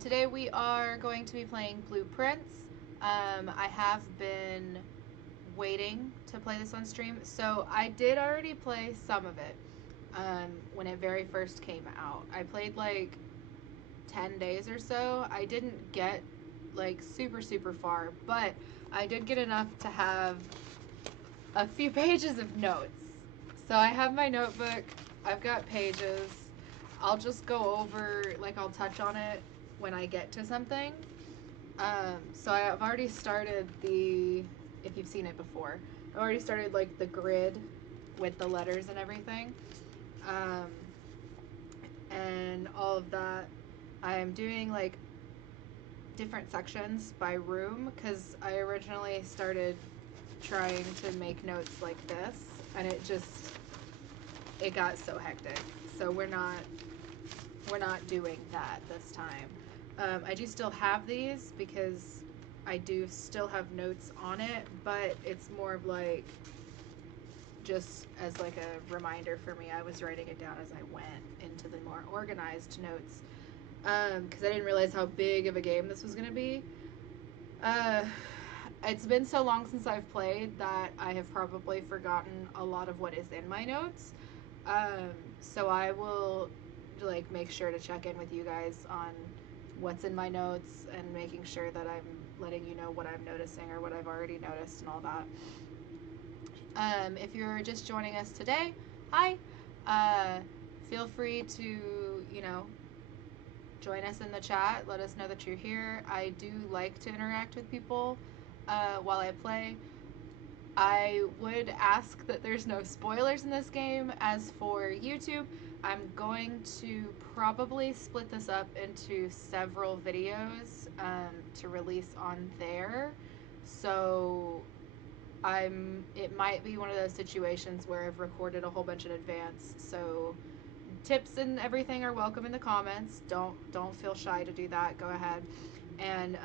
Today we are going to be playing Blueprince. I have been waiting to play this on stream, so I did already play some of it when it very first came out. I played like 10 days or so. I didn't get like super far, but I did get enough to have a few pages of notes. So I have my notebook, I've got pages. I'll just go over, like, I'll touch on it when I get to something. So I've already started if you've seen it before, I've already started like the grid with the letters and everything. And all of that. I am doing like different sections by room because I originally started trying to make notes like this and it got so hectic. So we're not doing that this time. I do still have these because I do still have notes on it, but it's more of like just as like a reminder for me. I was writing it down as I went into the more organized notes because I didn't realize how big of a game this was going to be. It's been so long since I've played that I have probably forgotten a lot of what is in my notes. So I will like make sure to check in with you guys on what's in my notes and making sure that I'm letting you know what I'm noticing or what I've already noticed and all that. If you're just joining us today, hi. Feel free to, join us in the chat. Let us know that you're here. I do like to interact with people while I play. I would ask that there's no spoilers in this game. As for YouTube, I'm going to probably split this up into several videos to release on there. So it might be one of those situations where I've recorded a whole bunch in advance. So tips and everything are welcome in the comments. Don't feel shy to do that. Go ahead. And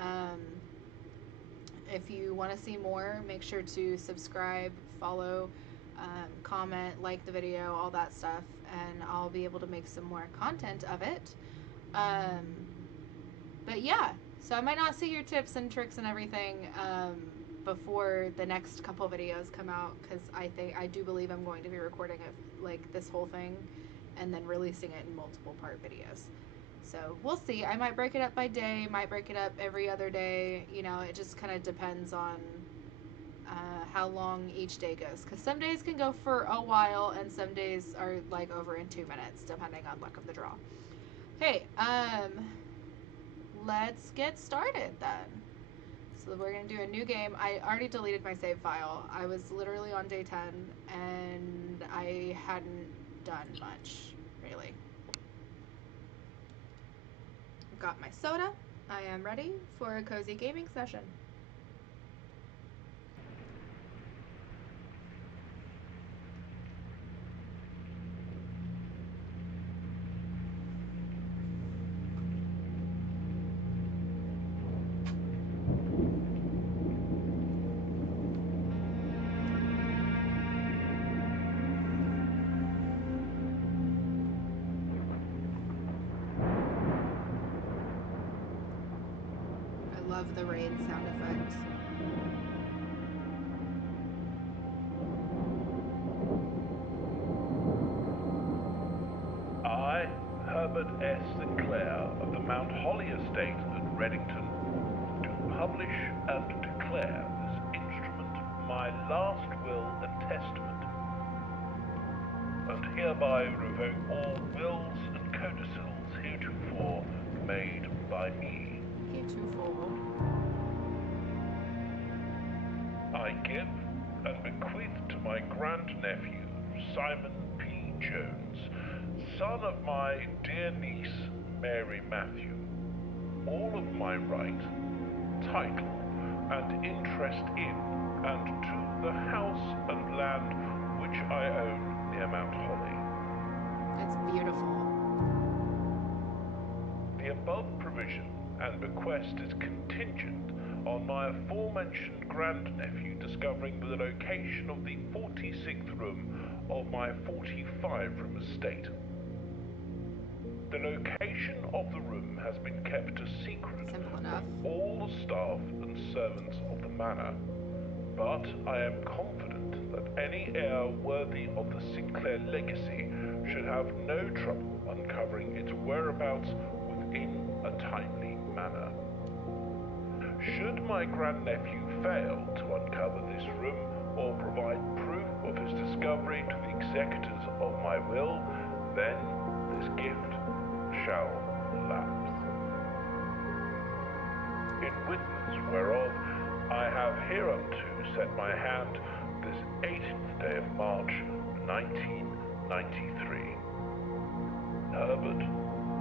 if you want to see more, make sure to subscribe, follow, comment, like the video, all that stuff, and I'll be able to make some more content of it. But yeah, so I might not see your tips and tricks and everything before the next couple videos come out, because I do believe I'm going to be recording like this whole thing and then releasing it in multiple part videos. So we'll see. I might break it up by day, might break it up every other day. It just kind of depends on how long each day goes. Because some days can go for a while, and some days are like over in 2 minutes, depending on luck of the draw. Okay, let's get started then. So we're gonna do a new game. I already deleted my save file. I was literally on day 10, and I hadn't done much, really. Got my soda. I am ready for a cozy gaming session. I love the rain sound effect. I, Herbert S. Sinclair of the Mount Holly Estate at Reddington, do publish and declare this instrument my last will and testament, and hereby revoke all wills and codicils heretofore made by me. Heretofore. I give and bequeath to my grandnephew, Simon P. Jones, son of my dear niece, Mary Matthew, all of my right, title, and interest in and to the house and land which I own near Mount Holly. It's beautiful. The above provision and bequest is contingent on my aforementioned grandnephew discovering the location of the 46th room of my 45-room estate. The location of the room has been kept a secret Simple enough. from all the staff and servants of the manor. But I am confident that any heir worthy of the Sinclair legacy should have no trouble uncovering its whereabouts within a timely manner. Should my grandnephew fail to uncover this room or provide proof of his discovery to the executors of my will, then this gift shall lapse. In witness whereof I have hereunto set my hand this 18th day of March, 1993. Herbert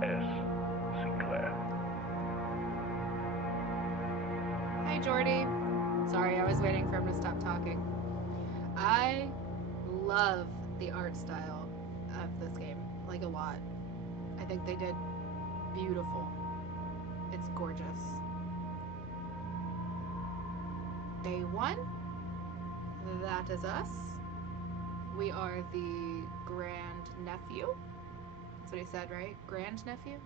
S. Sinclair. Hey, Jordy. Sorry, I was waiting for him to stop talking. I love the art style of this game, like a lot. I think they did beautiful. It's gorgeous. Day 1. That is us. We are the grand nephew. That's what he said, right? Grand nephew?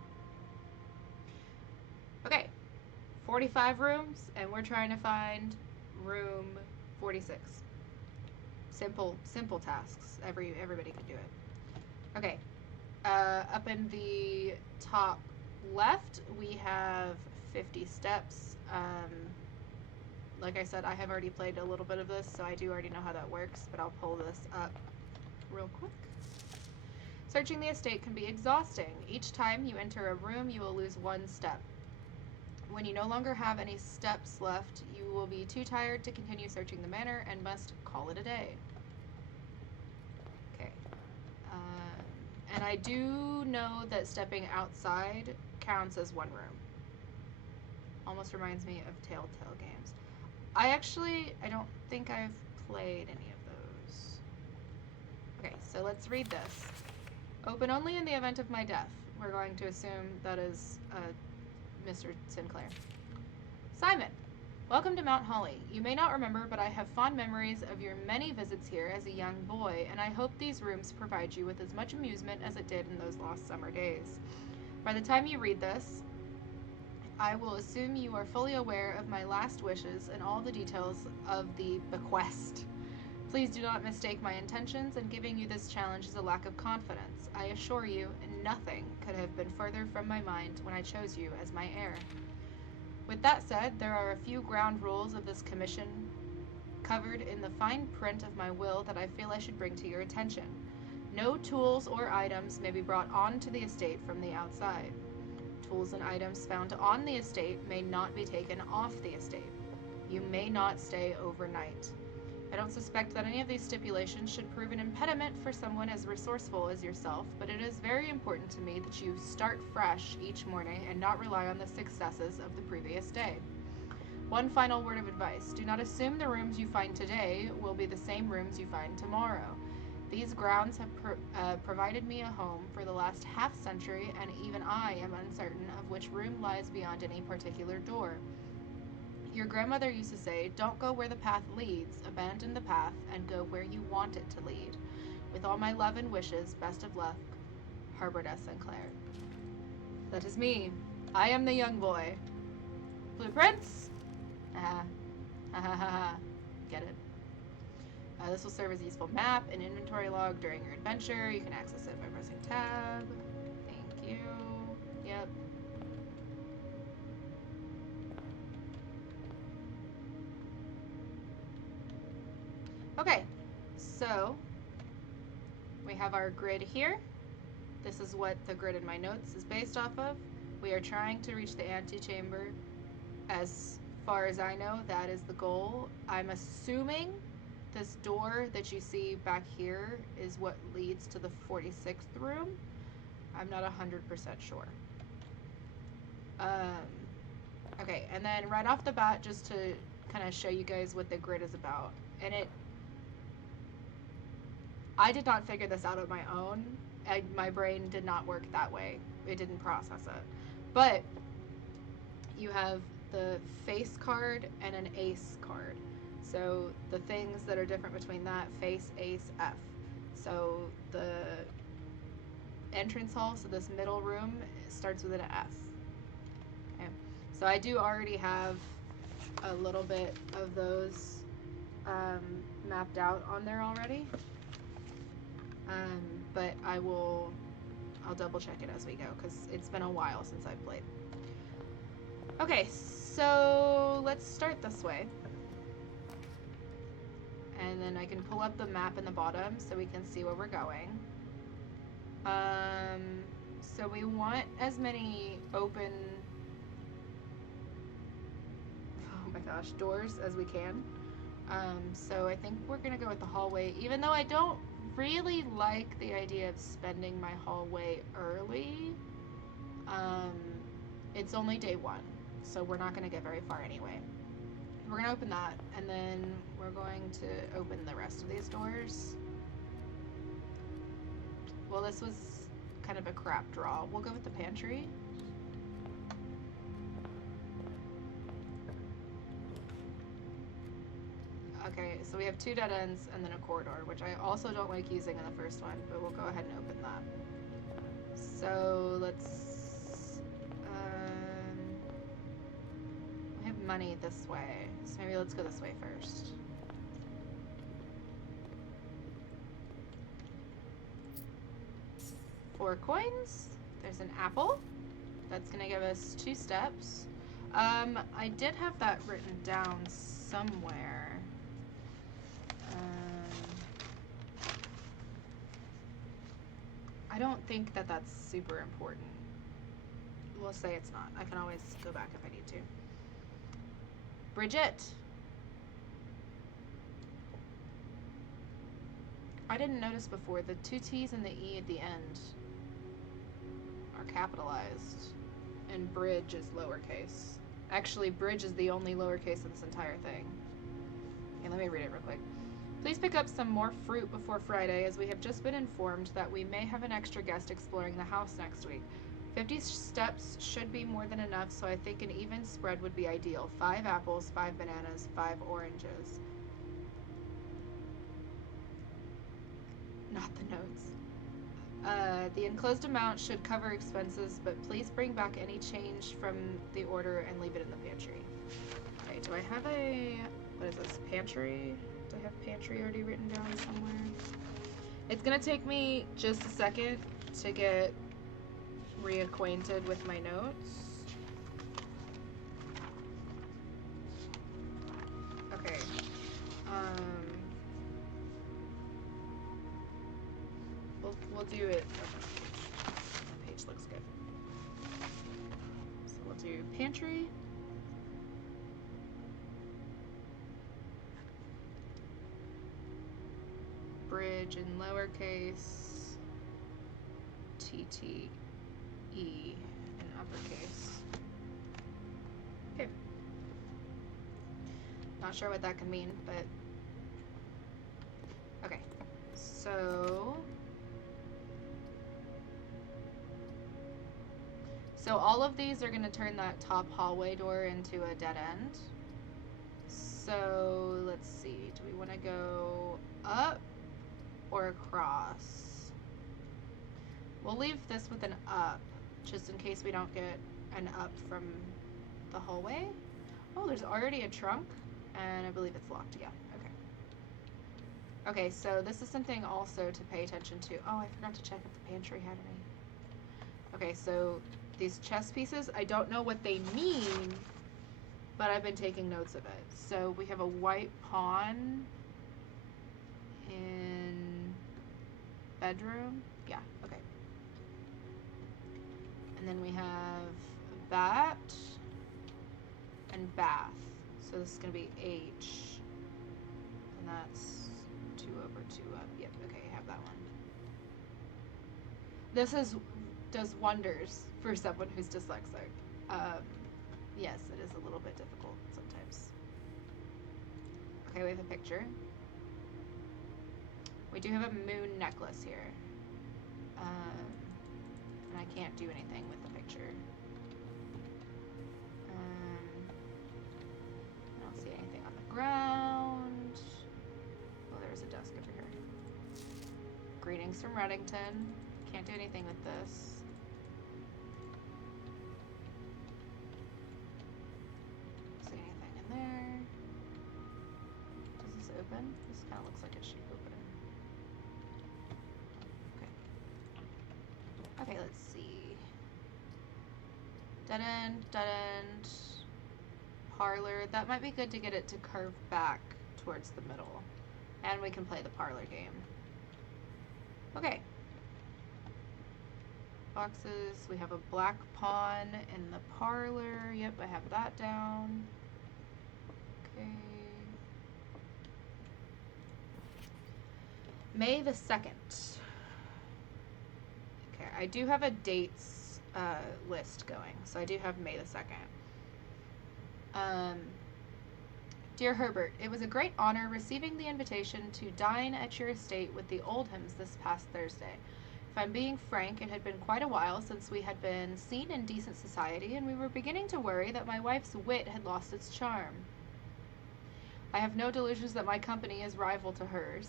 Okay. 45 rooms, and we're trying to find room 46. Simple tasks. Everybody can do it. Okay. Up in the top left, we have 50 steps. Like I said, I have already played a little bit of this, so I do already know how that works, but I'll pull this up real quick. Searching the estate can be exhausting. Each time you enter a room, you will lose 1 step. When you no longer have any steps left, you will be too tired to continue searching the manor and must call it a day. Okay. And I do know that stepping outside counts as 1 room. Almost reminds me of Telltale games. I don't think I've played any of those. Okay, so let's read this. Open only in the event of my death. We're going to assume that is Mr. Sinclair. Simon, welcome to Mount Holly. You may not remember, but I have fond memories of your many visits here as a young boy, and I hope these rooms provide you with as much amusement as it did in those lost summer days. By the time you read this, I will assume you are fully aware of my last wishes and all the details of the bequest. Please do not mistake my intentions, and giving you this challenge is a lack of confidence. I assure you, nothing could have been further from my mind when I chose you as my heir. With that said, there are a few ground rules of this commission covered in the fine print of my will that I feel I should bring to your attention. No tools or items may be brought onto the estate from the outside. Tools and items found on the estate may not be taken off the estate. You may not stay overnight. I don't suspect that any of these stipulations should prove an impediment for someone as resourceful as yourself, but it is very important to me that you start fresh each morning and not rely on the successes of the previous day. One final word of advice. Do not assume the rooms you find today will be the same rooms you find tomorrow. These grounds have provided me a home for the last half-century, and even I am uncertain of which room lies beyond any particular door. Your grandmother used to say, don't go where the path leads, abandon the path, and go where you want it to lead. With all my love and wishes, best of luck, Herbert S. Sinclair. That is me. I am the young boy. Blueprints? Ha ha ha ha. Get it? This will serve as a useful map and inventory log during your adventure. You can access it by pressing tab. Thank you. Yep. Okay, so we have our grid here. This is what the grid in my notes is based off of. We are trying to reach the antechamber. As far as I know, that is the goal. I'm assuming this door that you see back here is what leads to the 46th room. I'm not 100% sure. Okay, and then right off the bat, just to kind of show you guys what the grid is about. And I did not figure this out on my own. My brain did not work that way. It didn't process it. But you have the face card and an ace card. So the things that are different between that, face, ace, F. So the entrance hall, so this middle room, starts with an F. So I do already have a little bit of those mapped out on there already. But I'll double check it as we go because it's been a while since I've played. Okay, so let's start this way. And then I can pull up the map in the bottom so we can see where we're going. So we want as many open, oh my gosh, doors as we can. So I think we're gonna go with the hallway, even though I don't really like the idea of spending my hallway early. It's only day one, so we're not gonna get very far anyway. We're gonna open that, and then we're going to open the rest of these doors. Well, this was kind of a crap draw. We'll go with the pantry. Okay, so we have 2 dead ends and then a corridor, which I also don't like using in the first one, but we'll go ahead and open that. So let's, we have money this way, so maybe let's go this way first. Four coins. There's an apple. That's gonna give us 2 steps. I did have that written down somewhere. I don't think that that's super important. We'll say it's not. I can always go back if I need to. Bridget. I didn't notice before, the 2 T's and the E at the end are capitalized, and bridge is lowercase. Actually, bridge is the only lowercase in this entire thing. Okay, let me read it real quick. Please pick up some more fruit before Friday, as we have just been informed that we may have an extra guest exploring the house next week. 50 steps should be more than enough, so I think an even spread would be ideal. 5 apples, 5 bananas, 5 oranges. Not the notes. The enclosed amount should cover expenses, but please bring back any change from the order and leave it in the pantry. Okay, do I have a, what is this, pantry? Do I have pantry already written down somewhere? It's gonna take me just a second to get reacquainted with my notes. Okay. We'll do it. That page looks good. So we'll do pantry. Bridge in lowercase. TTE in uppercase. Okay. Not sure what that could mean, but okay. So all of these are going to turn that top hallway door into a dead end. So let's see. Do we want to go up or across? We'll leave this with an up, just in case we don't get an up from the hallway. Oh, there's already a trunk, and I believe it's locked again. Okay. Okay, so this is something also to pay attention to. Oh, I forgot to check if the pantry had any. Okay, so these chess pieces, I don't know what they mean, but I've been taking notes of it. So we have a white pawn in bedroom. Yeah, okay. And then we have bat and bath. So this is going to be H. And that's 2 over 2 up. Yep, okay, I have that one. This does wonders for someone who's dyslexic. Yes, it is a little bit difficult sometimes. Okay, we have a picture. We do have a moon necklace here. And I can't do anything with the picture. I don't see anything on the ground. Oh, there's a desk over here. Greetings from Reddington. Can't do anything with this. open? This kind of looks like it should open. Okay. Okay, let's see. Dead end, dead end. Parlor. That might be good to get it to curve back towards the middle. And we can play the parlor game. Okay. Boxes. We have a black pawn in the parlor. Yep, I have that down. Okay. May the 2nd. Okay, I do have a dates list going. So I do have May the 2nd. Dear Herbert, it was a great honor receiving the invitation to dine at your estate with the Oldhams this past Thursday. If I'm being frank, it had been quite a while since we had been seen in decent society, and we were beginning to worry that my wife's wit had lost its charm. I have no delusions that my company is rival to hers.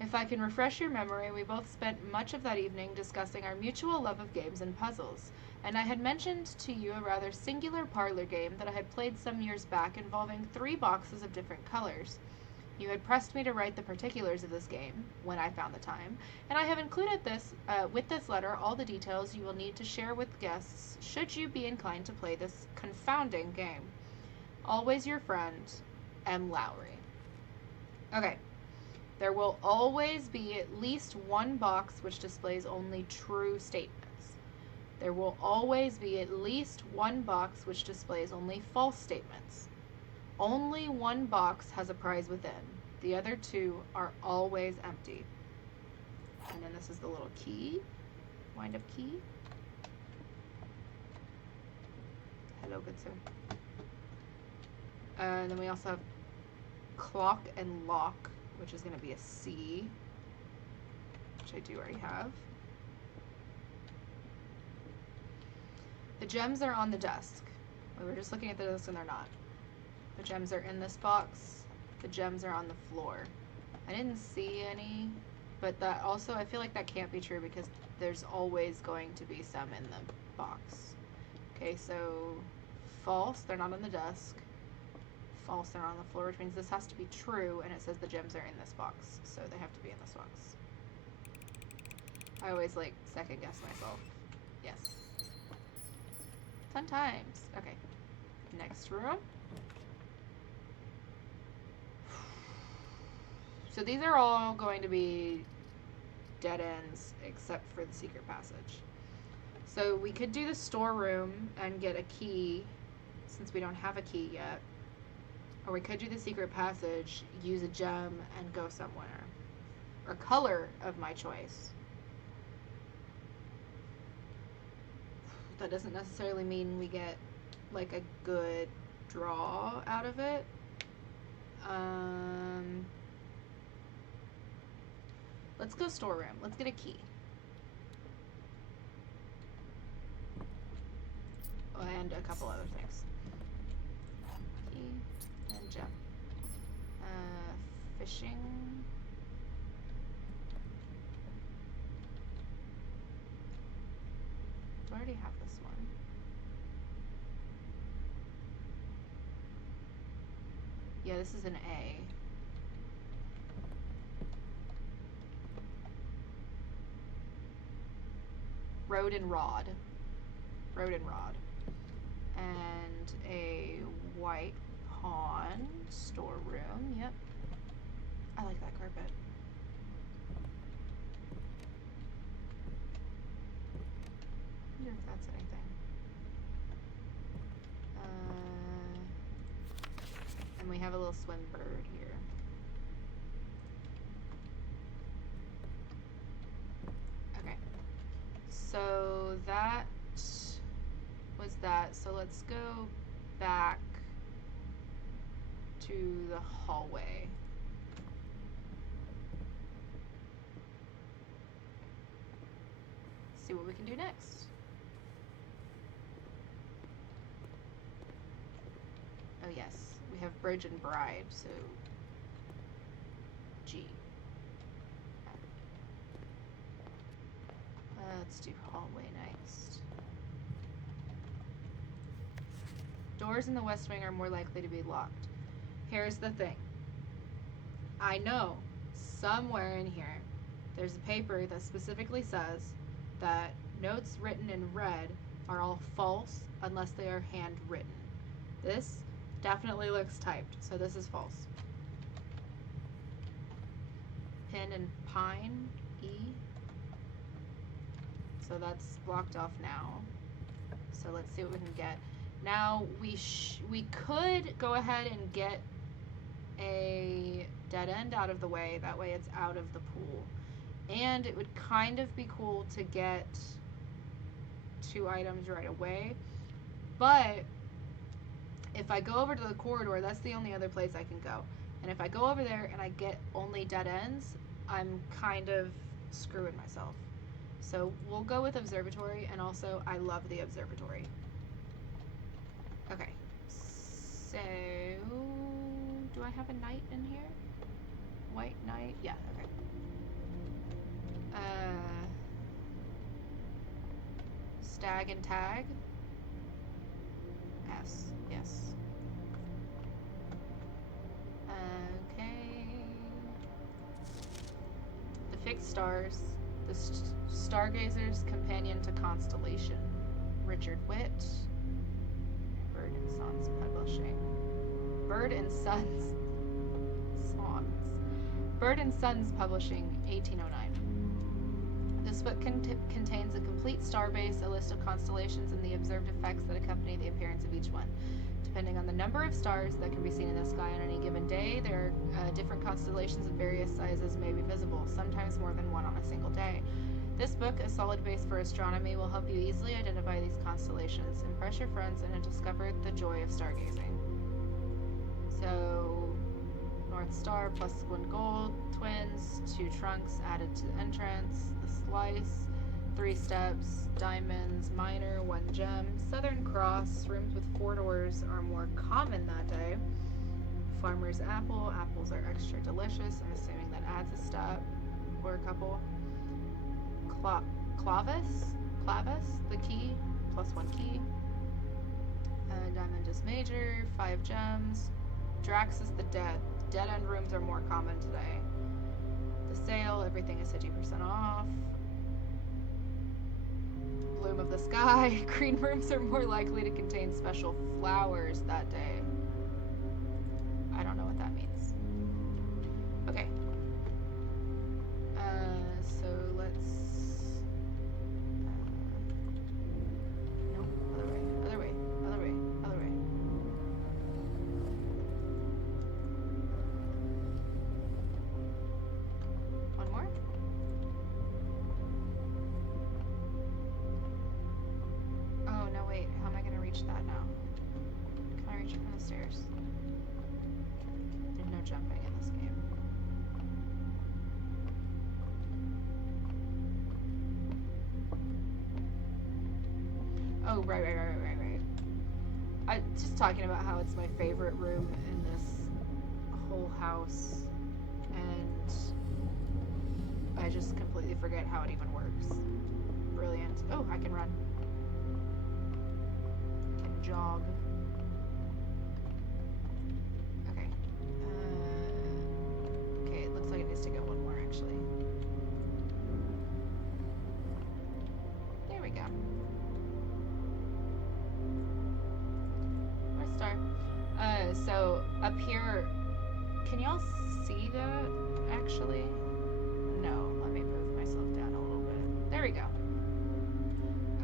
If I can refresh your memory, we both spent much of that evening discussing our mutual love of games and puzzles, and I had mentioned to you a rather singular parlor game that I had played some years back involving 3 boxes of different colors. You had pressed me to write the particulars of this game, when I found the time, and I have included with this letter all the details you will need to share with guests should you be inclined to play this confounding game. Always your friend, M. Lowry. Okay. There will always be at least one box which displays only true statements. There will always be at least one box which displays only false statements. Only one box has a prize within. The other 2 are always empty. And then this is the little key. Wind-up key. Hello, good sir. And then we also have clock and lock, which is going to be a C, which I do already have. The gems are on the desk. We were just looking at the desk and they're not. The gems are in this box. The gems are on the floor. I didn't see any, but that also, I feel like that can't be true because there's always going to be some in the box. Okay, so false, they're not on the desk. False, they're on the floor, which means this has to be true, and it says the gems are in this box, so they have to be in this box. I always, like, second guess myself. Yes. 10 times. Okay. Next room. So these are all going to be dead ends, except for the secret passage. So we could do the storeroom and get a key, since we don't have a key yet. Or we could do the secret passage, use a gem, and go somewhere. Or color of my choice. That doesn't necessarily mean we get, like, a good draw out of it. Let's go storeroom. Let's get a key. Oh, and a couple other things. Key and gem. Fishing. Do I already have this one? Yeah, this is an A. Road and rod. Road and rod. And a white pawn. Storeroom. Yep. I like that carpet. I wonder if that's anything. And we have a little swim bird here. Okay. So that was that. So let's go back to the hallway. See what we can do next. Oh yes, we have bridge and bride, so G. Let's do hallway next. Doors in the west wing are more likely to be locked. Here's the thing. I know somewhere in here there's a paper that specifically says that notes written in red are all false unless they are handwritten. This definitely looks typed, so this is false. Pin and pine, E. So that's blocked off now. So let's see what we can get. Now we could go ahead and get a dead end out of the way. That way it's out of the pool. And it would kind of be cool to get 2 items right away. But if I go over to the corridor, that's the only other place I can go. And if I go over there and I get only dead ends, I'm kind of screwing myself. So we'll go with observatory, and also I love the observatory. Okay. So do I have a knight in here? White knight? Yeah, okay. Stag and tag? Yes. Okay. The fixed stars. The Stargazer's Companion to Constellation. Richard Witt. Bird and Sons Publishing. Bird and Sons. Songs. Bird and Sons Publishing, 1809. This book contains a complete starbase, a list of constellations, and the observed effects that accompany the appearance of each one. Depending on the number of stars that can be seen in the sky on any given day, there are different constellations of various sizes may be visible, sometimes more than one on a single day. This book, a solid base for astronomy, will help you easily identify these constellations, impress your friends, and discover the joy of stargazing. So, North Star plus 1 gold, twins, 2 trunks added to the entrance, the slice, 3 steps, diamonds, minor, 1 gem, Southern Cross, rooms with 4 doors are more common that day. Farmer's apple, apples are extra delicious. I'm assuming that adds a step or a couple. Clavis, the key, plus 1 key. Diamond is major, 5 gems. Drax is the dead. Dead end rooms are more common today. The sale, everything is 50% off. Bloom of the sky, green rooms are more likely to contain special flowers that day. I don't know what that means. Okay. So let's... nope, other way. One more? Oh, no, wait. How am I going to reach that now? Can I reach it from the stairs? There's no jumping in this game. Oh, right. I'm just talking about how it's my favorite room in this whole house, and I just completely forget how it even works. Brilliant. Oh, I can run. I can jog. Okay. Okay, it looks like it needs to go one more, actually. There we go. North Star. So up here, can y'all see that, actually? No, let me move myself down a little bit. There we go.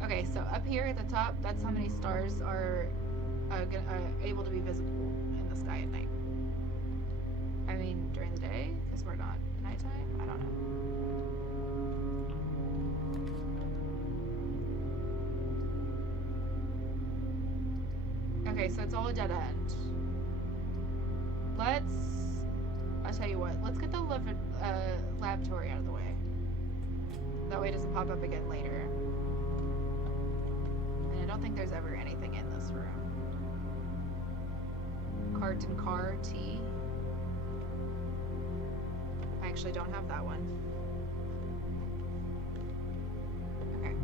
Okay, so up here at the top, that's how many stars are able to be visible in the sky at night. I mean, during the day, because we're not nighttime? I don't know. Okay, so it's all a dead end. I'll tell you what, let's get the laboratory out of the way. That way it doesn't pop up again later. And I don't think there's ever anything in this room. Cart and car, T. I actually don't have that one. Okay.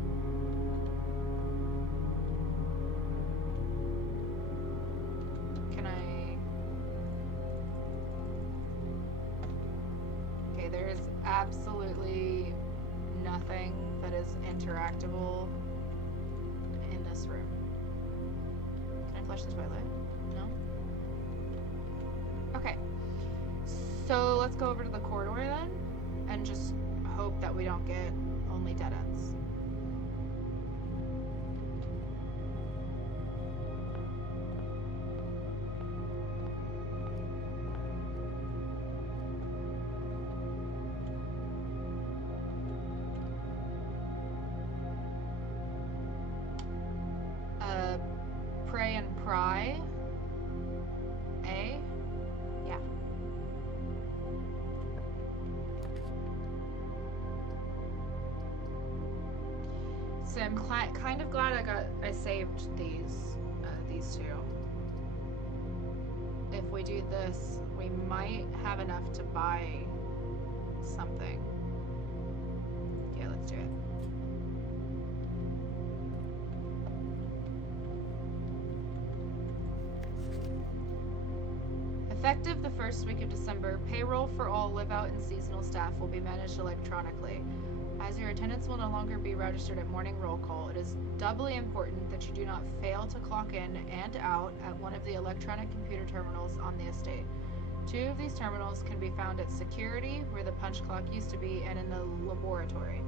Can I... absolutely nothing that is interactable in this room. Can I flush the toilet? No? Okay. So let's go over to the corridor then and just hope that we don't get only dead ends. Pray and pry. A? Yeah. So I'm kind of glad I saved these two. If we do this, we might have enough to buy something. Yeah, let's do it. Effective the first week of December, payroll for all live-out and seasonal staff will be managed electronically. As your attendance will no longer be registered at morning roll call, it is doubly important that you do not fail to clock in and out at one of the electronic computer terminals on the estate. 2 of these terminals can be found at security, where the punch clock used to be, and in the laboratory.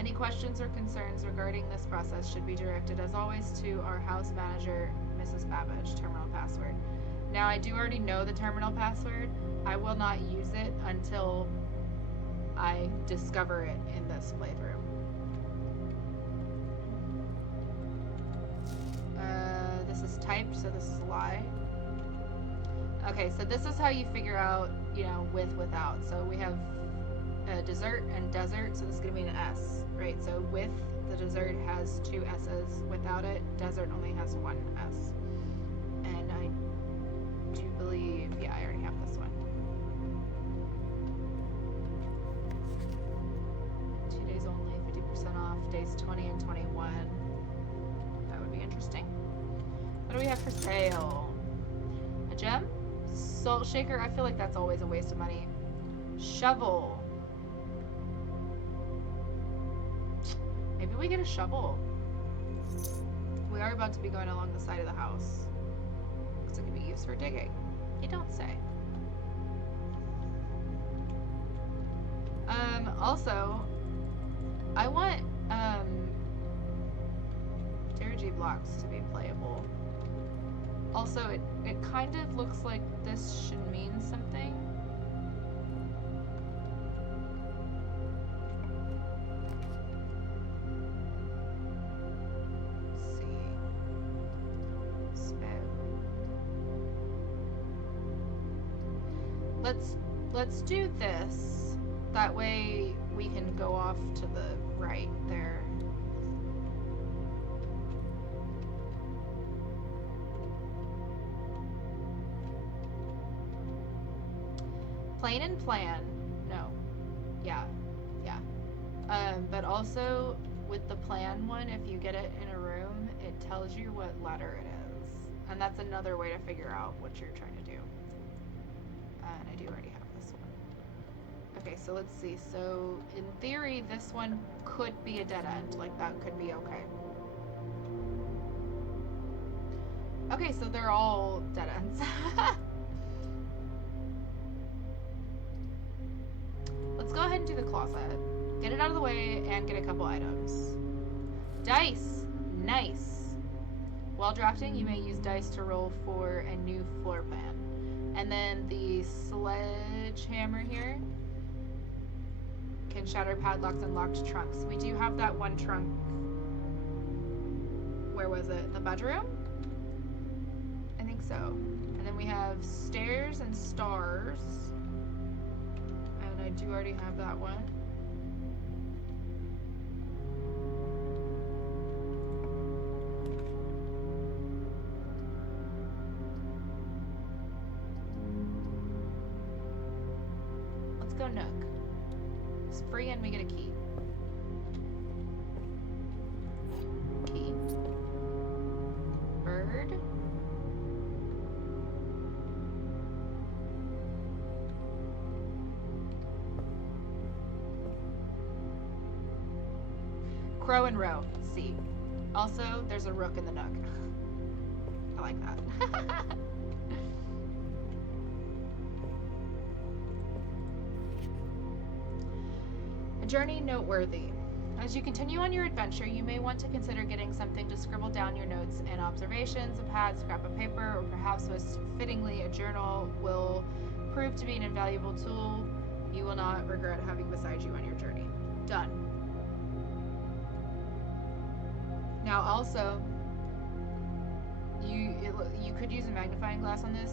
Any questions or concerns regarding this process should be directed, as always, to our house manager, Mrs. Babbage. Terminal password. Now, I do already know the terminal password. I will not use it until I discover it in this playthrough. This is typed, so this is a lie. Okay, so this is how you figure out, with, without. So we have dessert and desert, so this is going to be an S, right? So with the dessert has 2 S's. Without it, desert only has 1 S. And I do believe, yeah, I already have this one. 2 days only, 50% off, days 20 and 21. That would be interesting. What do we have for sale? A gem? Salt shaker? I feel like that's always a waste of money. Shovel. Maybe we get a shovel. We are about to be going along the side of the house. Looks like it could be used for digging. You don't say. Also, I want Terra blocks to be playable. Also, it kind of looks like this should mean something. Let's see. Spell. Let's do this. That way we can go off to the right there. Plain and plan. No. Yeah. But also with the plan one, if you get it in a room, it tells you what letter it is. And that's another way to figure out what you're trying to do. And I do already have this one. Okay, so let's see. So in theory, this one could be a dead end. Like, that could be okay. Okay, so they're all dead ends. Let's go ahead and do the closet. Get it out of the way and get a couple items. Dice! Nice! While drafting, you may use dice to roll for a new floor plan. And then the sledgehammer here can shatter padlocks and locked trunks. We do have that one trunk. Where was it? The bedroom? I think so. And then we have stairs and stars. And I do already have that one. Let's go Nook. It's free and we get a key. Key. Bird. Crow and row. C. Also, there's a rook in the nook. I like that. A journey noteworthy. As you continue on your adventure, you may want to consider getting something to scribble down your notes and observations. A pad, scrap of paper, or perhaps most fittingly, a journal will prove to be an invaluable tool you will not regret having beside you on your journey. Done. Now also, you could use a magnifying glass on this.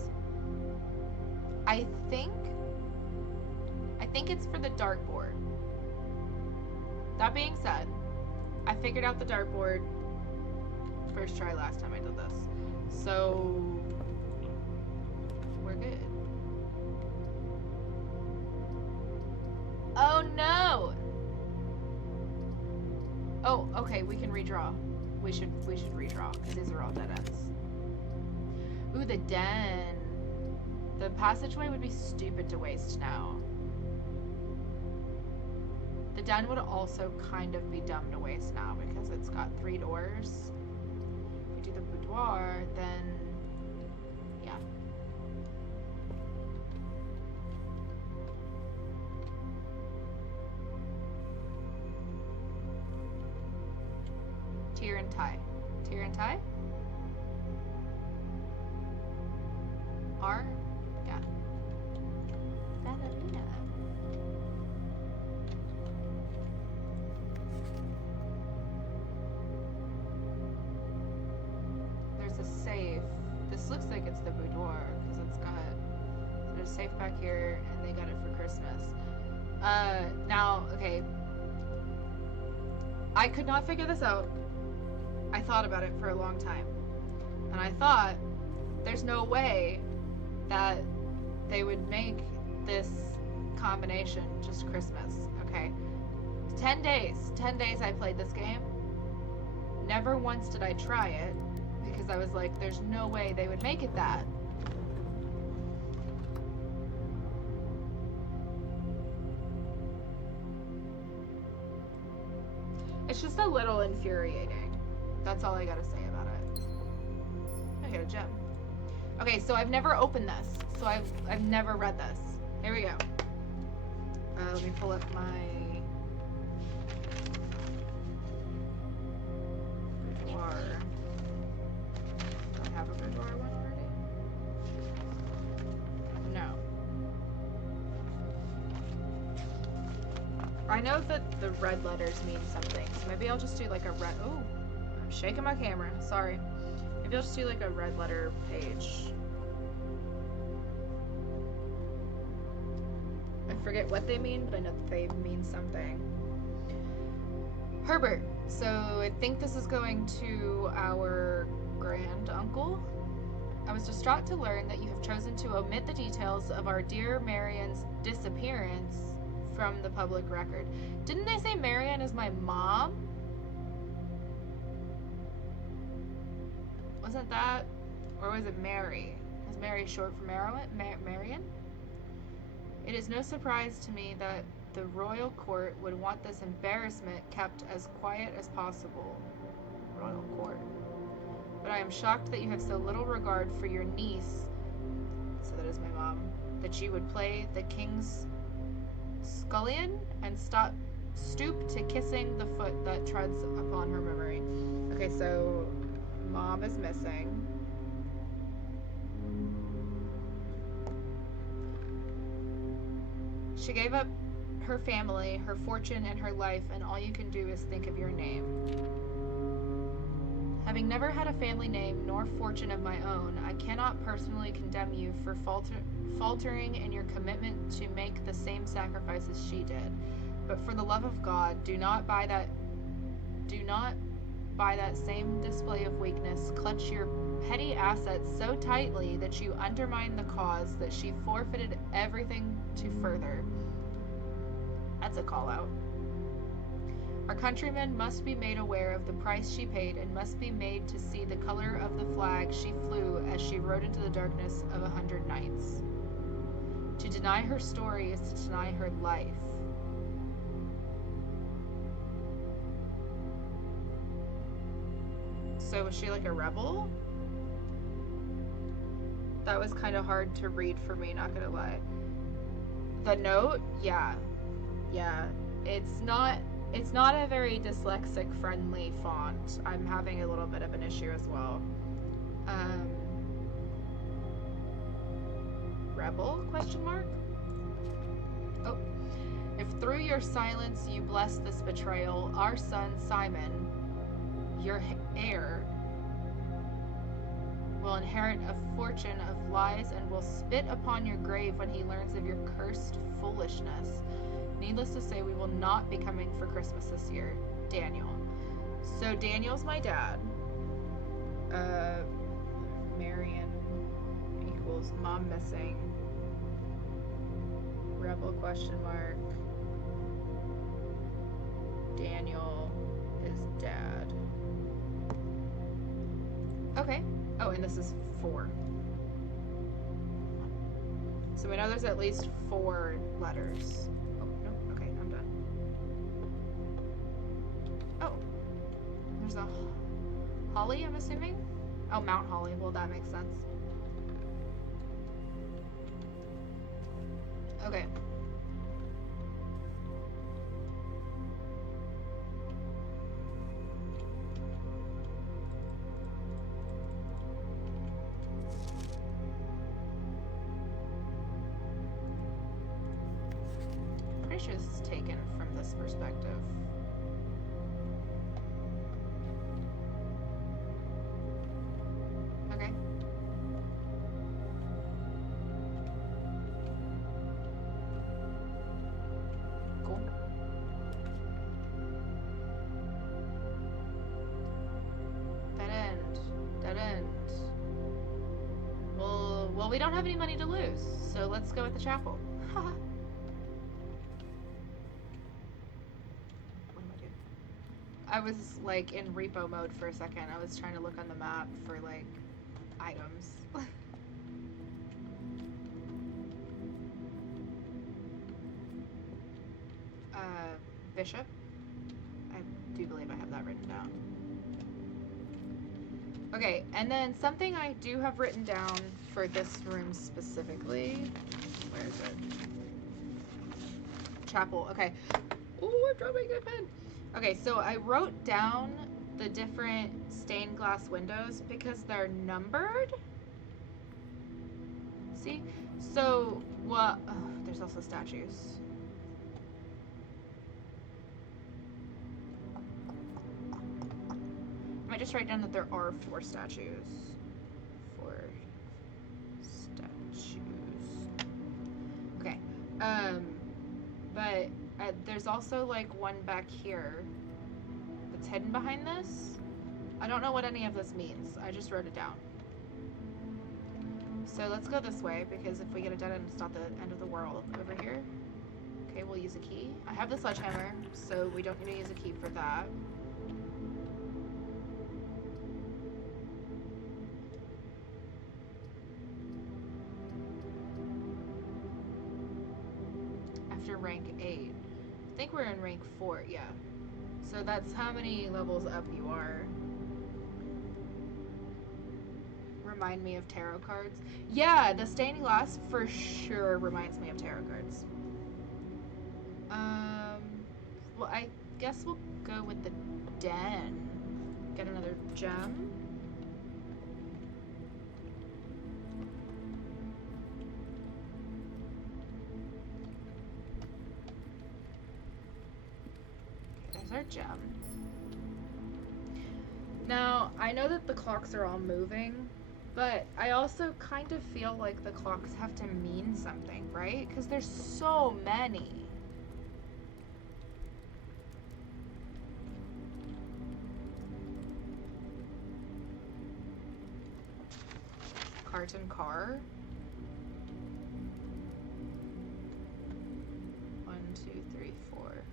I think it's for the dartboard. That being said, I figured out the dartboard first try last time I did this. So we're good. Oh no! Oh, okay, we can redraw. We should redraw, because these are all dead ends. Ooh, the den. The passageway would be stupid to waste now. The den would also kind of be dumb to waste now because it's got 3 doors. If we do the boudoir, then yeah. Tier and tie. Tier and tie? R? Yeah. Ballerina. There's a safe. This looks like it's the boudoir because it's got, there's a safe back here and they got it for Christmas. Now, okay. I could not figure this out. I thought about it for a long time. And I thought, there's no way that they would make this combination just Christmas, okay? 10 days I played this game. Never once did I try it because I was like, there's no way they would make it that. It's just a little infuriating. That's all I gotta say about it. I got a gem. Okay, so I've never opened this. So I've never read this. Here we go. Let me pull up my boudoir. Do I have a boudoir one already? No. I know that the red letters mean something, so maybe I'll just do like a red. Oh, I'm shaking my camera. Sorry. Maybe I'll just do like a red letter page. I forget what they mean, but I know that they mean something. Herbert. So I think this is going to our grand uncle. I was distraught to learn that you have chosen to omit the details of our dear Marian's disappearance from the public record. Didn't they say Marian is my mom? Wasn't that? Or was it Mary? Is Mary short for Marian? It is no surprise to me that the royal court would want this embarrassment kept as quiet as possible. Royal court. But I am shocked that you have so little regard for your niece, so that is my mom, that you would play the king's scullion and stoop to kissing the foot that treads upon her memory. Okay, so mom is missing. She gave up her family, her fortune, and her life, and all you can do is think of your name. Having never had a family name nor fortune of my own, I cannot personally condemn you for faltering in your commitment to make the same sacrifices she did. But for the love of God, do not by that same display of weakness clutch your petty assets so tightly that you undermine the cause that she forfeited everything to further. That's a call out. Our countrymen must be made aware of the price she paid and must be made to see the color of the flag she flew as she rode into the darkness of 100 nights. To deny her story is to deny her life. So was she like a rebel? That was kind of hard to read for me, not gonna lie. The note, yeah. It's not a very dyslexic friendly font. I'm having a little bit of an issue as well. Rebel, question mark? Oh. If through your silence you bless this betrayal, our son Simon, your heir, will inherit a fortune of lies and will spit upon your grave when he learns of your cursed foolishness. Needless to say, we will not be coming for Christmas this year. Daniel. So Daniel's my dad. Marion equals mom missing. Rebel question mark. Daniel is dad. Okay. Oh, and this is 4. So we know there's at least 4 letters. Oh, no. Okay, I'm done. Oh. There's a Holly, I'm assuming? Oh, Mount Holly. Well, that makes sense. Okay. Pretty sure this is taken from this perspective. Okay. Cool. Dead end. Well, we don't have any money to lose, so let's go with the chapel. What am I doing? I was like in repo mode for a second. I was trying to look on the map for like items. Bishop. I do believe I have that written down. Okay, and then something I do have written down for this room specifically. Where is it? Chapel. Okay. Ooh, I'm dropping my pen. Okay, so I wrote down the different stained glass windows because they're numbered. See? So, what? Oh, there's also statues. I might just write down that there are 4 statues. 4 statues. Okay. But there's also like one back here that's hidden behind this. I don't know what any of this means. I just wrote it down. So let's go this way because if we get a dead end, it's not the end of the world. Over here. Okay, we'll use a key. I have the sledgehammer, so we don't need to use a key for that. After rank 8. I think we're in rank 4, yeah. So that's how many levels up you are. Remind me of tarot cards. Yeah, the stained glass for sure reminds me of tarot cards. Well, I guess we'll go with the den. Get another gem. Okay, there's our gem. Now, I know that the clocks are all moving, but I also kind of feel like the clocks have to mean something, right? Because there's so many. Cart and car. 1, 2, 3, 4.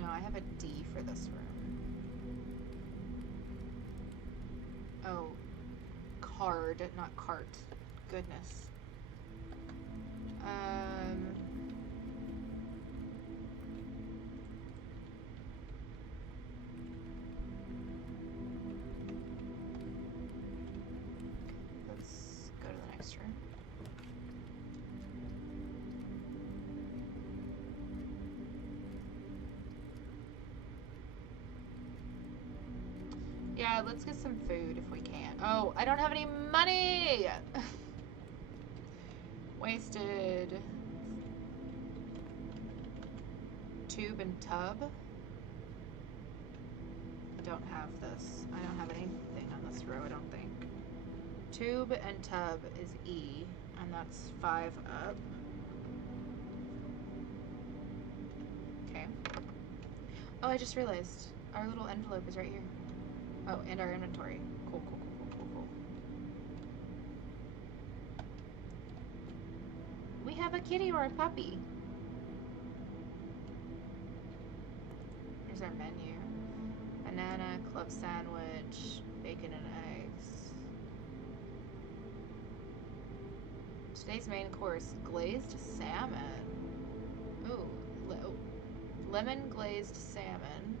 No, I have a D for this room. Oh, card, not cart. Goodness. texture. Yeah, let's get some food if we can. Oh, I don't have any money! Wasted. Tube and tub. I don't have this. I don't have anything on this row, I don't think. Tube and tub is E, and that's 5 up. Okay. Oh, I just realized our little envelope is right here. Oh, and our inventory. Cool, cool, cool, cool, cool, cool. We have a kitty or a puppy. Here's our menu. Banana, club sandwich, bacon and eggs. Today's main course, glazed salmon. Ooh, lemon glazed salmon.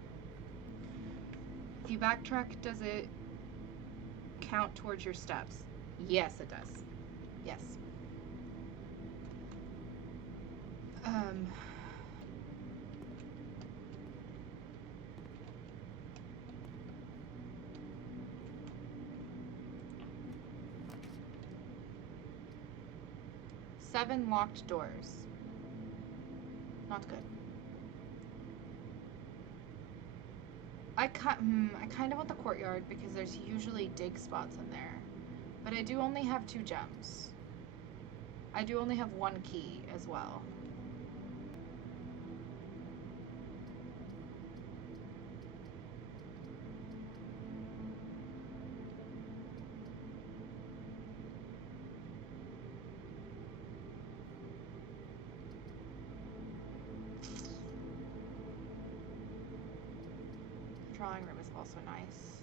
If you backtrack, does it count towards your steps? Yes, it does. Yes. 7 locked doors. Not good. I kind of want the courtyard because there's usually dig spots in there. But I do only have 2 gems. I do only have 1 key as well. Drawing room is also nice.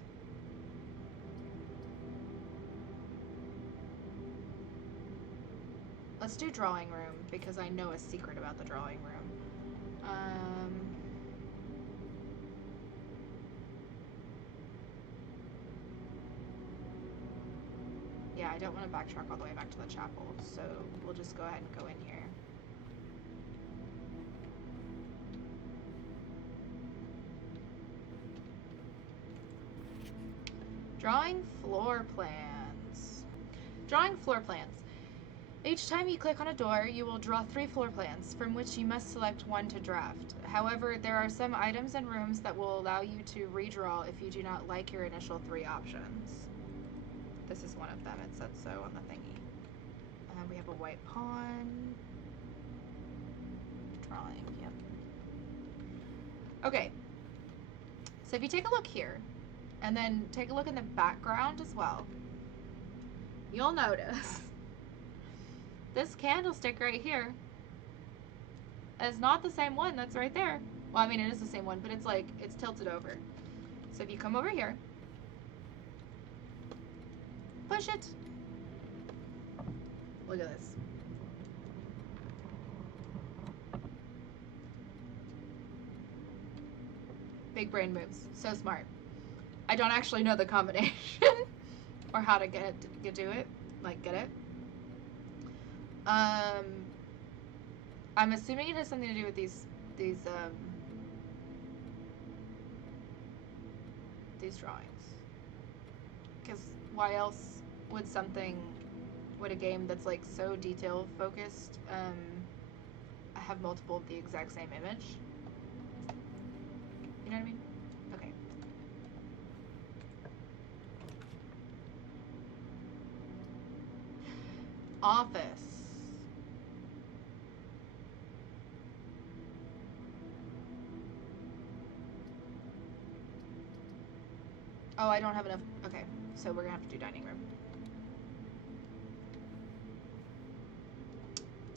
Let's do drawing room because I know a secret about the drawing room. Yeah, I don't want to backtrack all the way back to the chapel, so we'll just go ahead and go in here. Drawing floor plans. Drawing floor plans. Each time you click on a door, you will draw 3 floor plans, from which you must select 1 to draft. However, there are some items and rooms that will allow you to redraw if you do not like your initial 3 options. This is one of them. It said so on the thingy. We have a white pawn. Drawing, yep. Okay. So if you take a look here, and then take a look in the background as well, you'll notice this candlestick right here is not the same one that's right there. Well, I mean, it is the same one, but it's like, it's tilted over. So if you come over here, push it. Look at this. Big brain moves. So smart. I don't actually know the combination or how to do it. Like, get it. I'm assuming it has something to do with these drawings. Because why else would a game that's like so detail focused have multiple of the exact same image? You know what I mean? Okay. Office. Oh, I don't have enough. Okay, so we're gonna have to do dining room.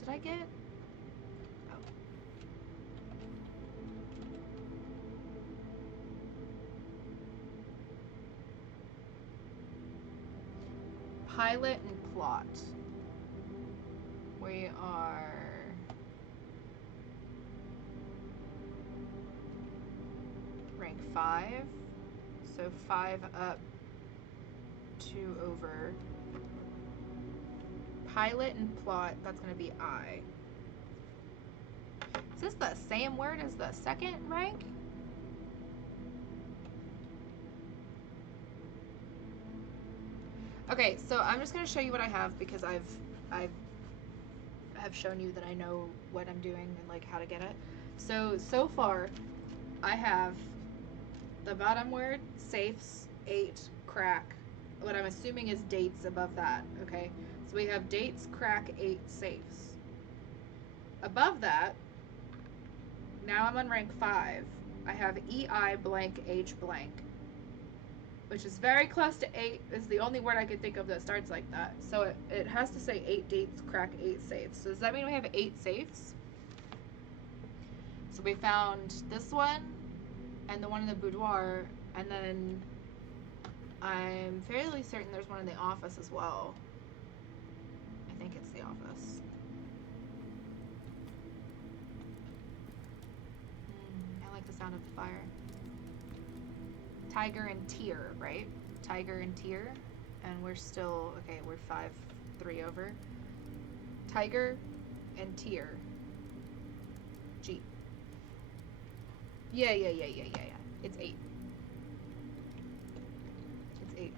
Did I get? Oh. Pilot and plot. We are rank 5. So 5 up, 2 over. pilot and plot, that's going to be I. Is this the same word as the second rank? Okay, so I'm just going to show you what I have because I've have shown you that I know what I'm doing and like how to get it. So far, I have the bottom word, safes, 8, crack. What I'm assuming is dates above that, okay? So we have dates, crack, 8, safes. Above that, now I'm on rank 5. I have EI blank H blank, which is very close to 8. Is the only word I could think of that starts like that. So it has to say 8 dates, crack, 8 safes. So does that mean we have 8 safes? So we found this one and the one in the boudoir, and then I'm fairly certain there's one in the office as well. I think it's the office. I like the sound of the fire. Tiger and Tier, right? Tiger and Tier. And we're still, okay, we're 5-3 over. Tiger and Tier. G. Yeah. It's 8. It's 8.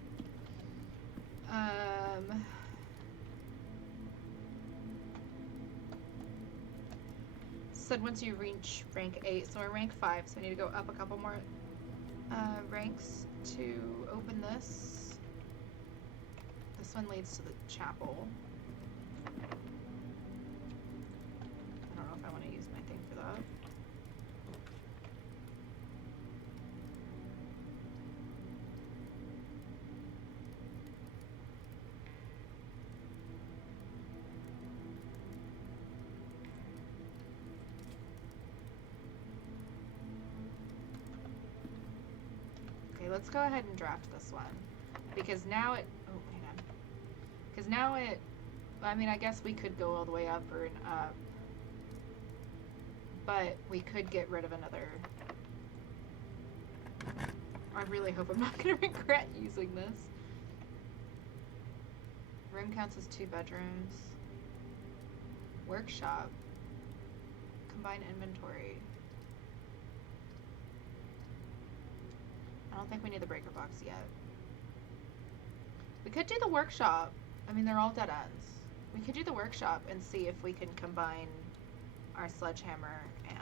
Said once you reach rank 8, so we're rank 5, so I need to go up a couple more ranks to open this. This one leads to the chapel. I don't know if I want to use my thing for that. Let's go ahead and draft this one, because now it, oh, hang on, because now it, I mean, I guess we could go all the way up or up, but we could get rid of another. I really hope I'm not going to regret using this. Room counts as 2 bedrooms. Workshop. Combine inventory. I don't think we need the breaker box yet. We could do the workshop. I mean, they're all dead ends. We could do the workshop and see if we can combine our sledgehammer and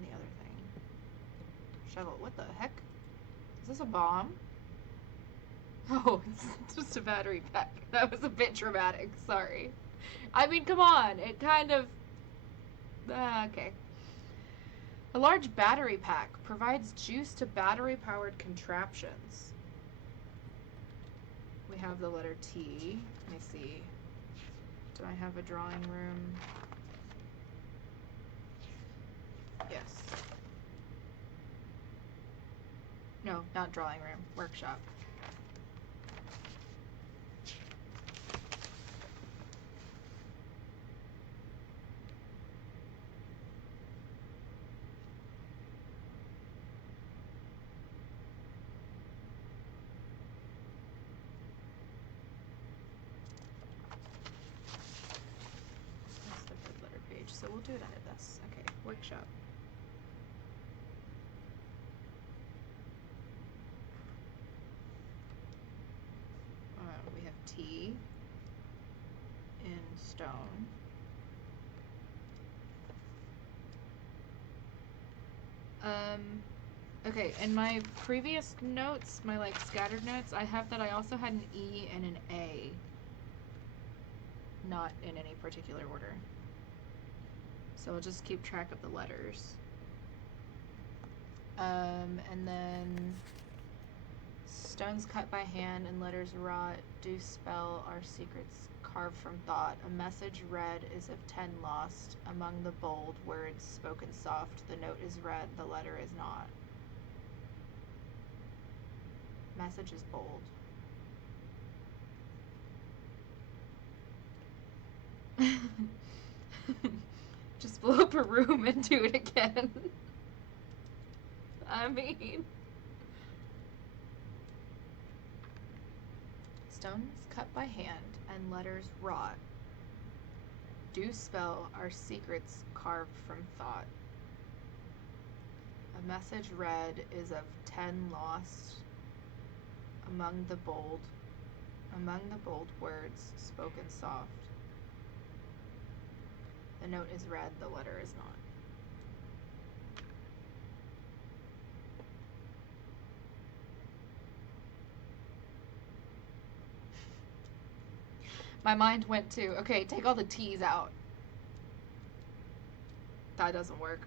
the other thing. Shovel. What the heck? Is this a bomb? Oh, it's just a battery pack. That was a bit dramatic. Sorry. I mean, come on. It kind of... okay. A large battery pack provides juice to battery-powered contraptions. We have the letter T. Let me see. Do I have a drawing room? Yes. No, not drawing room. Workshop. So we'll do it under this. Okay, workshop. We have T in stone. Okay, in my previous notes, my like scattered notes, I have that I also had an E and an A. Not in any particular order. So we'll just keep track of the letters. And then stones cut by hand and letters wrought do spell our secrets carved from thought. A message read is of 10 lost. Among the bold words spoken soft, the note is read, the letter is not. Message is bold. Just blow up a room and do it again. I mean... Stones cut by hand and letters wrought do spell our secrets carved from thought. A message read is of 10 lost among the bold words spoken soft. The note is read, the letter is not. My mind went to, okay, take all the T's out. That doesn't work.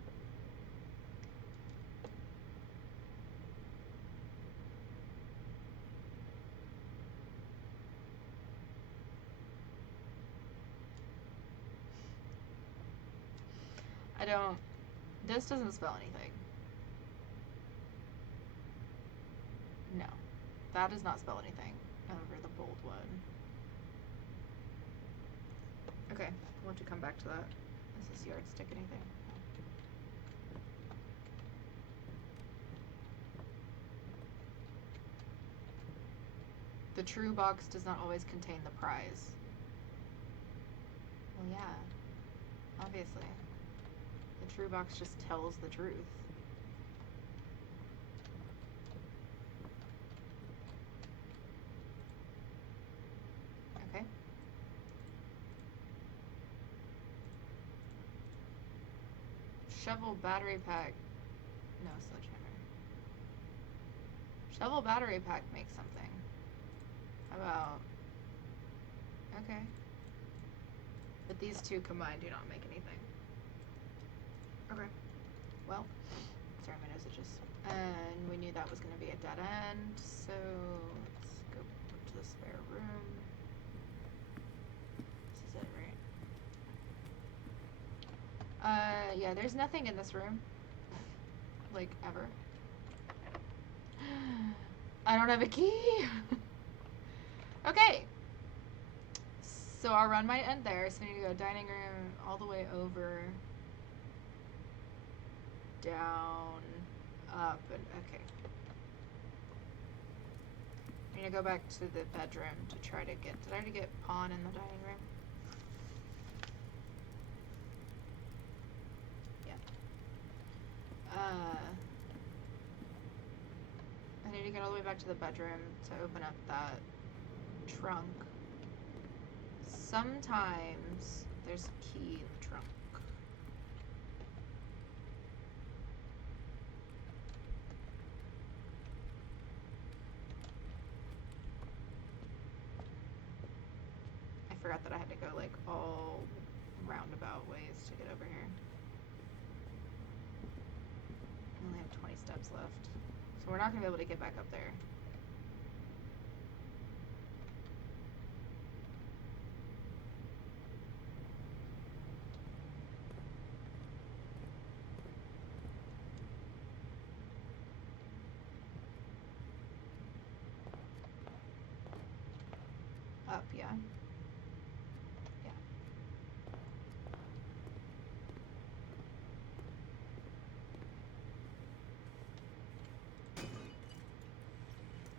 This doesn't spell anything. No. That does not spell anything over the bold one. Okay, I want to come back to that. Is this yardstick anything? The true box does not always contain the prize. Well, yeah. Obviously. The true box just tells the truth. Okay. Shovel battery pack. No, sledgehammer. Shovel battery pack makes something. How about... Okay. But these two combined do not make anything. Okay. Well, sorry, my nose itches. And we knew that was going to be a dead end, so let's go to the spare room. This is it, right? Yeah, there's nothing in this room. Like, ever. I don't have a key! Okay. So our run might end there, so we need to go dining room all the way over, down, up, and okay. I need to go back to the bedroom to try to get, did I already get pawn in the dining room? Yeah. I need to get all the way back to the bedroom to open up that trunk. Sometimes there's a key in the trunk. I forgot that I had to go like all roundabout ways to get over here. I only have 20 steps left. So we're not going to be able to get back up there. Up, yeah. Yeah.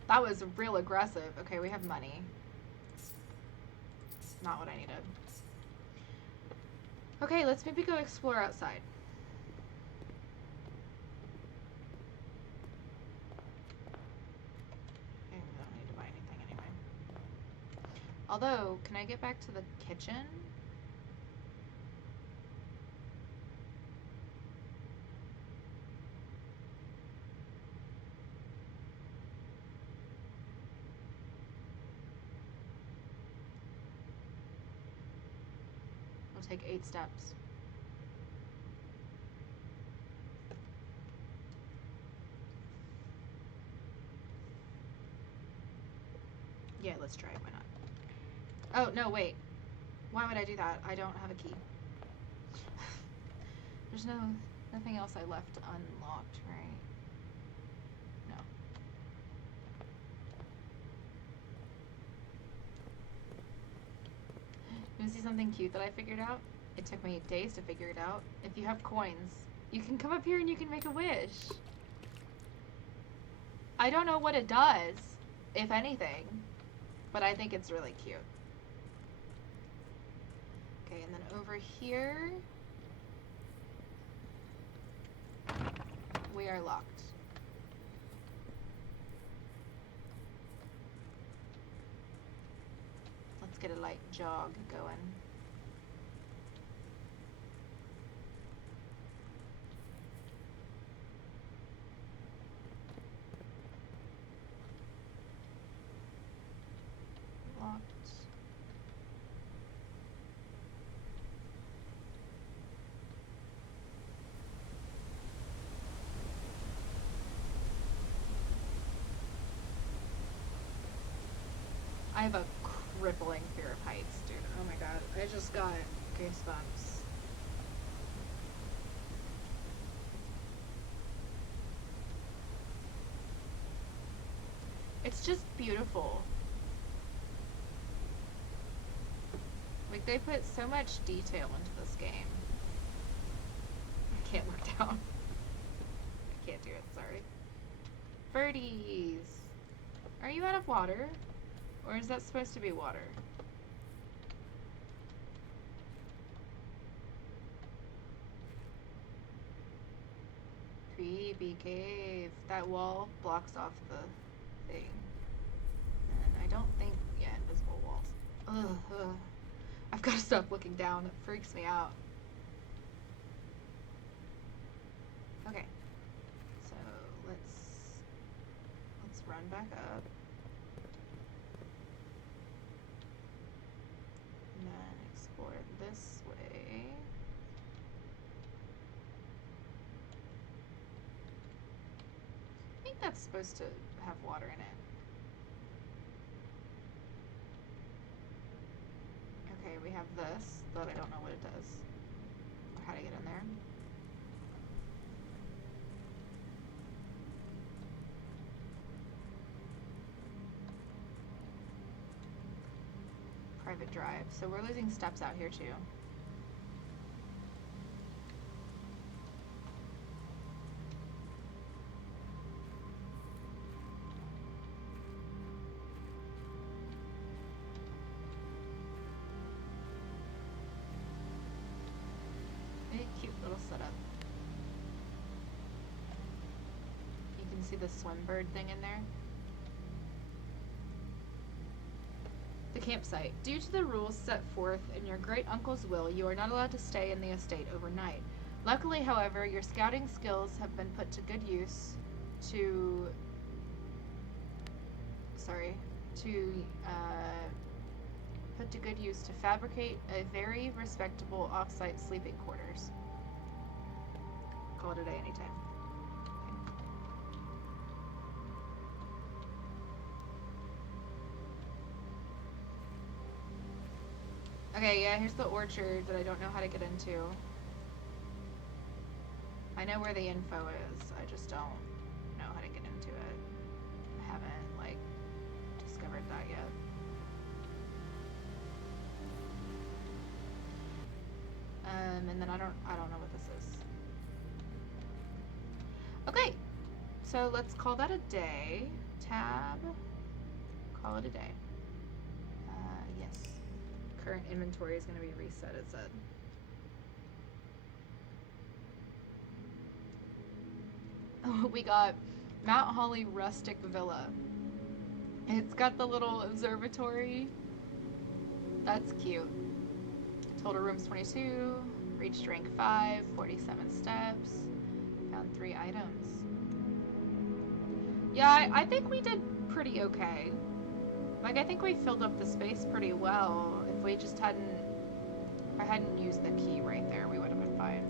That was real aggressive. Okay, we have money. Not what I needed. Okay, let's maybe go explore outside. Okay, we don't need to buy anything anyway. Although, can I get back to the kitchen? It'll take 8 steps. Yeah, let's try it. Why not? Oh, no, wait. Why would I do that? I don't have a key. There's nothing else I left unlocked, right? No. You wanna see something cute that I figured out? It took me days to figure it out. If you have coins, you can come up here and you can make a wish. I don't know what it does, if anything. but I think it's really cute. Okay, and then over here, we are locked. Let's get a light jog going. Locked. I have a crippling fear of heights, dude. Oh my god. I just got goosebumps. It's just beautiful. Like, they put so much detail into this game. I can't look down. I can't do it, sorry. Birdies! Are you out of water? Or is that supposed to be water? Creepy cave. That wall blocks off the thing. And I don't think... yeah, invisible walls. Ugh. I've got to stop looking down. It freaks me out. Okay. So, let's run back up. And then explore this way. I think that's supposed to have water in it. Okay, we have this, but I don't know what it does. Or how to get in there. Private drive. So we're losing steps out here too. Cute little setup. You can see the swim bird thing in there. The campsite. Due to the rules set forth in your great uncle's will, you are not allowed to stay in the estate overnight. Luckily, however, your scouting skills have been put to good use to put to good use to fabricate a very respectable off-site sleeping quarters. Call it a day anytime. Okay, yeah, here's the orchard that I don't know how to get into. I know where the info is, I just don't know how to get into it. I haven't, like, discovered that yet. And then I don't know what this is. Okay, so let's call that a day. Tab, call it a day. Yes. Current inventory is going to be reset, it said. Oh, we got Mount Holly Rustic Villa. It's got the little observatory. That's cute. Total rooms 22. Reached rank 5. 47 steps. Found 3 items. Yeah, I think we did pretty okay. Like, I think we filled up the space pretty well. If we just hadn't... if I hadn't used the key right there, we would have been fine.